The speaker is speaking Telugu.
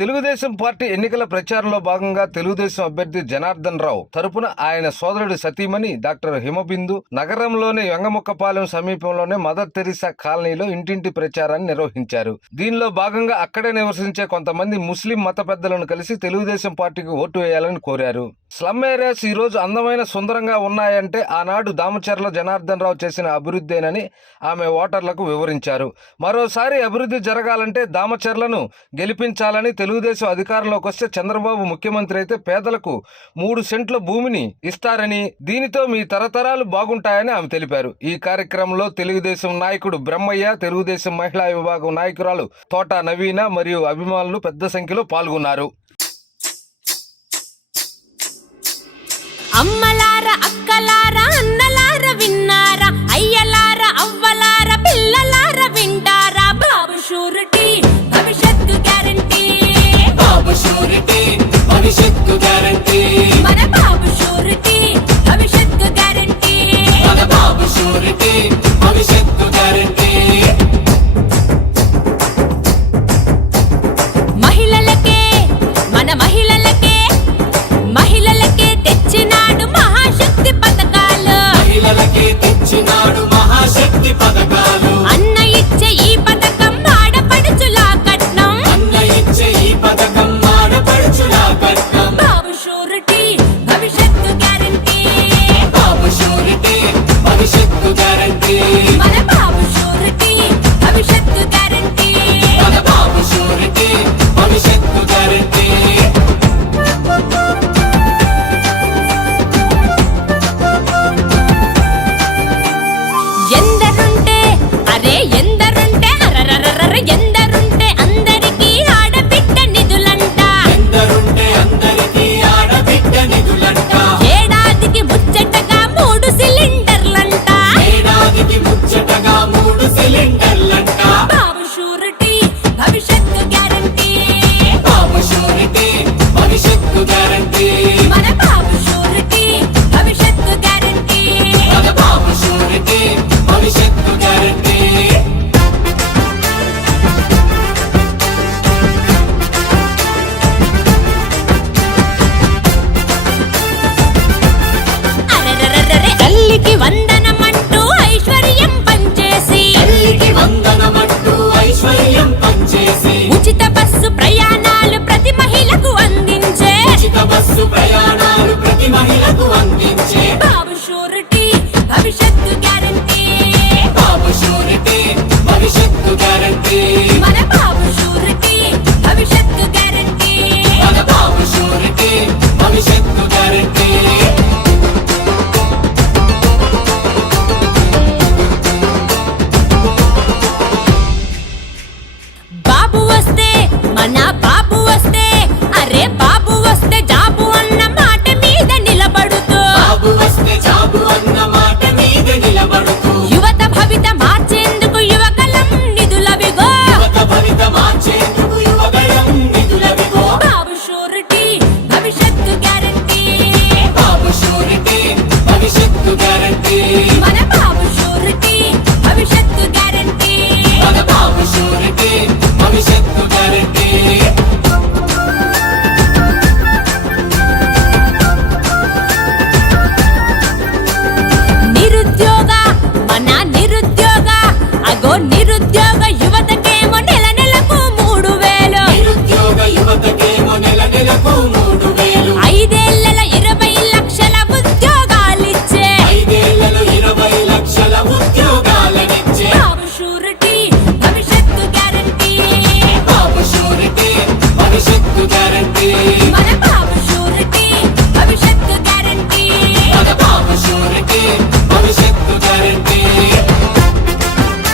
తెలుగుదేశం పార్టీ ఎన్నికల ప్రచారంలో భాగంగా తెలుగుదేశం అభ్యర్థి జనార్దన్ రావు తరపున ఆయన సోదరుడి సతీమణి డాక్టర్ హిమబిందు నగరంలోని వెంగముక్కపాలెం సమీపంలోనే మదర్ తెరీసా కాలనీలో ఇంటింటి ప్రచారాన్ని నిర్వహించారు. దీనిలో భాగంగా అక్కడే నివసించే కొంతమంది ముస్లిం మత పెద్దలను కలిసి తెలుగుదేశం పార్టీకి ఓటు వేయాలని కోరారు. స్లమ్ ఏరియాస్ ఈ రోజు అందమైన సుందరంగా ఉన్నాయంటే ఆనాడు దామచర్ల జనార్దన్ రావు చేసిన అభివృద్ధేనని ఆమె ఓటర్లకు వివరించారు. మరోసారి అభివృద్ధి జరగాలంటే దామచర్లను గెలిపించాలని, తెలుగుదేశం అధికారంలోకి వస్తే చంద్రబాబు ముఖ్యమంత్రి అయితే పేదలకు 3 సెంట్ల భూమిని ఇస్తారని, దీనితో మీ తరతరాలు బాగుంటాయని ఆమె తెలిపారు. ఈ కార్యక్రమంలో తెలుగుదేశం నాయకుడు బ్రహ్మయ్య, తెలుగుదేశం మహిళా విభాగం నాయకురాలు తోట నవీన మరియు అభిమానులు పెద్ద సంఖ్యలో పాల్గొన్నారు. అమ్మలార అక్కలార అన్నలార విన్నారా, అయ్యలార అవ్వలార పిల్లలార వింటారా. బాబు షూరిటీ భవిష్యత్తు గ్యారంటీ, బాబు షూరిటీ భవిష్యత్తు గ్యారంటీ, మన బాబు షూరిటీ భవిష్యత్తు గ్యారంటీ, మన బాబు షూరిటీ